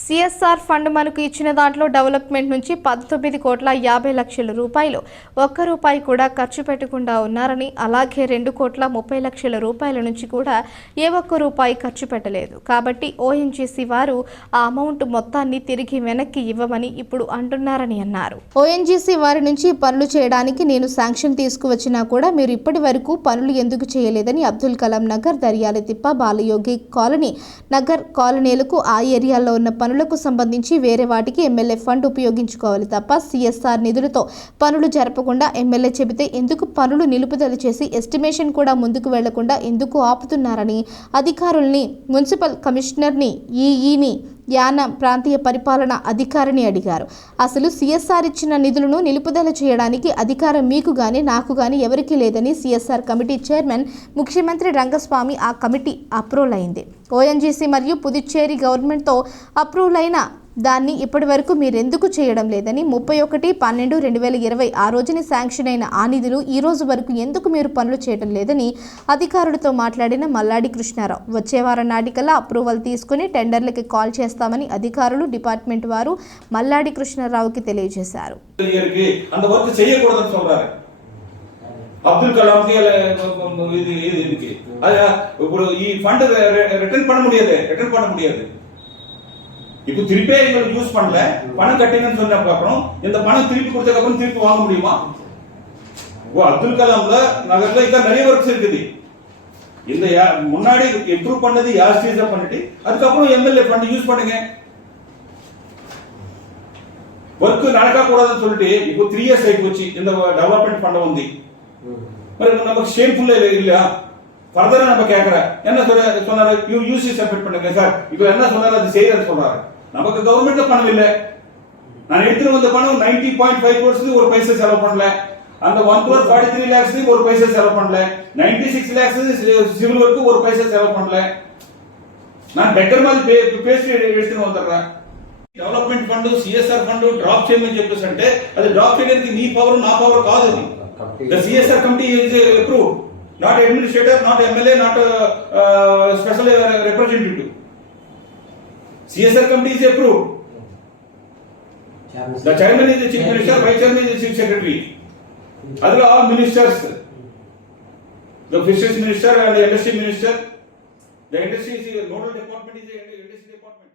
CSR fund మనకు ఇచ్చిన దాంట్లో డెవలప్మెంట్ నుంచి 19,50,00,000 రూపాయలు ఒక్క రూపాయి కూడా ఖర్చు పెట్టకుండా ఉన్నారని, అలాగే 2,30,00,000 రూపాయల నుంచి కూడా ఏ ఒక్క రూపాయి ఖర్చు పెట్టలేదు. కాబట్టి ఓఎన్జీసీ వారు ఆ అమౌంట్ మొత్తాన్ని తిరిగి వెనక్కి ఇవ్వమని ఇప్పుడు అంటున్నారని అన్నారు. ఓఎన్జీసీ వారి నుంచి పనులు చేయడానికి నేను శాంక్షన్ తీసుకువచ్చినా కూడా మీరు ఇప్పటి వరకు పనులు ఎందుకు చేయలేదని అబ్దుల్ కలాం నగర్, దర్యాలతిప్ప, బాలయోగి కాలనీ నగర్ కాలనీలకు ఆ ఏరియాలో ఉన్న పనులకు సంబంధించి వేరే వాటికి ఎమ్మెల్యే ఫండ్ ఉపయోగించుకోవాలి తప్ప సిఎస్ఆర్ నిధులతో పనులు జరపకుండా ఎమ్మెల్యే చెబితే ఎందుకు పనులు నిలుపుదల చేసి ఎస్టిమేషన్ కూడా ముందుకు వెళ్లకుండా ఎందుకు ఆపుతున్నారని అధికారుల్ని, మున్సిపల్ కమిషనర్ని, ఈఈని, యానం ప్రాంతీయ పరిపాలన అధికారిని అడిగారు. అసలు సిఎస్ఆర్ ఇచ్చిన నిధులను నిలుపుదల చేయడానికి అధికారం మీకు గాని నాకు గాని ఎవరికీ లేదని సిఎస్ఆర్ కమిటీ చైర్మన్ ముఖ్యమంత్రి రంగస్వామి ఆ కమిటీ అప్రూవల్ అయింది. ఓఎన్జీసీ మరియు పుదుచ్చేరి గవర్నమెంట్తో అప్రూవల్ అయిన దాన్ని ఇప్పటి వరకు మీరెందుకు చేయడం లేదని, 31/12/2020 ఆ రోజుని శాంక్షన్ అయిన ఆ నిధులు ఈ రోజు వరకు ఎందుకు మీరు పనులు చేయడం లేదని అధికారులతో మాట్లాడిన మల్లాడి కృష్ణారావు వచ్చే వారం నాటికల్లా అప్రూవల్ తీసుకుని టెండర్లకి కాల్ చేస్తామని అధికారులు, డిపార్ట్మెంట్ వారు మల్లాడి కృష్ణారావుకి తెలియజేశారు. அப்துல் கலாம்க்கு ఇప్పుడు ఈ ஃபண்ட் ரிட்டர்ன் பண்ண முடியாது. இப்போ திருப்பி எங்களுக்கு யூஸ் பண்ணல, பணம் கட்டிங்கன்னு சொன்னதுக்கு அப்புறம் இந்த பணம் திருப்பி கொடுத்ததுக்கு அப்புறம் திருப்பி வாங்க முடியுமா? அப்துல் கலாம்ல நகர்ல இங்க நிறைய ஒர்க்ஸ் இருக்குது. இந்த முன்னாடி இம்ப்ரூவ் பண்ணது யார் ஸ்டேஜா பண்ணிட்டு அதுக்கப்புறம் எம்எல்ஏ ஃபண்ட் யூஸ் பண்ணுங்க. ஒர்க் நடக்க கூடாதுன்னு சொல்லிட்டு இப்போ 3 இயர்ஸ் ஆகி போச்சு. இந்த டெவலப்மெண்ட் ஃபண்ட் வந்து మరి நமக்கு ஷேம்ஃபுல் இல்ல. ஃபர்தரா நம்ம கேக்குற என்ன சொன்னாரு, யூசி சப்மிட் பண்ணுங்க சார். இப்போ என்ன சொன்னாரு, அது செய்யறன்னு சொல்றாரு. நமக்கு கவர்மெண்ட்ல பணம் இல்ல. நான் எடுத்து வந்த பணம் 90.5 crores ஒரு பைசா செலவு பண்ணல. அந்த 1,43 lakhs ஒரு பைசா செலவு பண்ணல. 96 lakhs சிவில் ஒர்க் ஒரு பைசா செலவு பண்ணல. நான் பெட்டர் மாதிரி பேசி எடுத்து வந்துறேன். Development fund, CSR fund drop చేయమని చెప్పేసి అంటే అది డ్రాప్ చేయడానికి నీ పవర్ నా పవర్ కాదు. అది the CSR committee is approved, not administrator, not MLA, not special representative. CSR committee is approved. The chairman is chief minister, vice chairman is chief secretary. అందులో all ministers, the fisheries minister and industry minister. The industry is nodal department, is industry department.